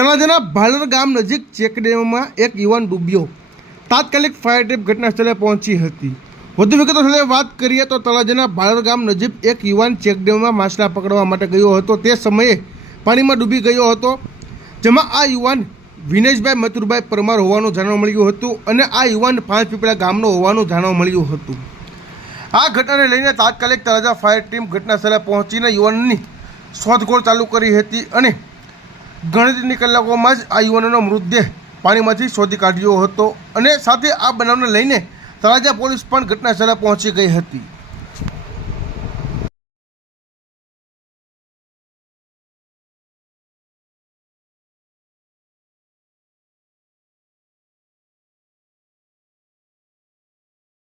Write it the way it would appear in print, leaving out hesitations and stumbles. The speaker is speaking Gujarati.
તળાજાના ભાલર ગામ નજીક ચેકડેમમાં એક યુવાન ડૂબ્યો. તાત્કાલિક ફાયર ટીમ ઘટના સ્થળે પહોંચી હતી. વધુ વિગતો સાથે વાત કરીએ તો તળાજાના ભાલર ગામ નજીક એક યુવાન ચેકડેમમાં માછલા પકડવા માટે ગયો હતો. તે સમયે પાણીમાં ડૂબી ગયો હતો, જેમાં આ યુવાન વિનેશભાઈ મથુરભાઈ પરમાર હોવાનું જાણવા મળ્યું હતું અને આ યુવાન પાંચપીપળા ગામનો હોવાનું જાણવા મળ્યું હતું. આ ઘટનાને લઈને તાત્કાલિક તળાજા ફાયર ટીમ ઘટના સ્થળે પહોંચીને યુવાનની શોધખોળ ચાલુ કરી હતી અને ગણતરીની કલાકોમાં જ આ યુવાનનો મૃતદેહ પાણીમાંથી શોધી કાઢ્યો હતો અને સાથે આ બનાવને લઈને તળાજા પોલીસ પણ ઘટના સ્થળે પહોંચી ગઈ હતી.